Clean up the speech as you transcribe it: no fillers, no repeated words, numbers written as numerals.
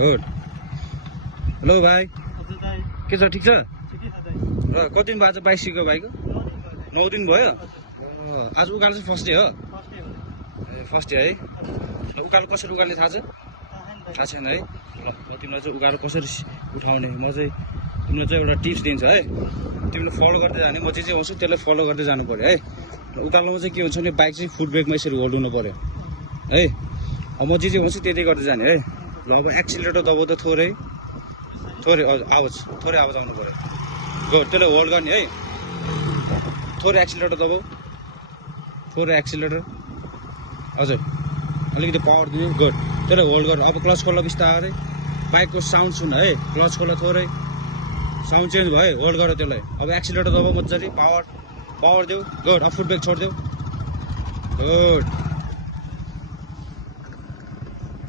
good hello भाइ के छ ठिक छ र कति दिन भयो बाइक सिक्यो भाइको 9 दिन भयो आज उकालो चाहिँ फर्स्ट डे हो ए फर्स्ट डे है उकालो कसरी उकाल्ने थाहा छैन है ल तिमीलाई चाहिँ उकालो कसरी उठाउने म चाहिँ तिमीलाई चाहिँ एउटा टिप्स दिन्छु है तिमीले फलो गर्दै जाने म जे आउँछु त्यसलाई फलो गर्दै जानु पर्यो है उकालोमा चाहिँ के हुन्छ भने बाइक चाहिँ फुट ब्रेकमा यसरी होल्ड हुनु पर्यो है अब म जे आउँछु त्यतै गर्दै जाने है ल अब एक्सिलेटर दबाउ त थोरै आवाज आउनु पर्यो गुड त्यसलाई होल्ड गर्ने है थोरै एक्सिलेटर दबाउ थोरै एक्सिलेटर हजुर अलिकति पावर दिने गुड त्यसलाई होल्ड गर्नु अब क्लच खोल्न बिस्तारै बाइकको साउन्ड सुन है क्लच खोल्न थोरै साउन्ड चेन्ज भयो होल्ड गर त्यसलाई अब एक्सिलेटर दबाउ मजाले पावर देऊ गुड अब फुट ब्रेक छोडिदेऊ गुड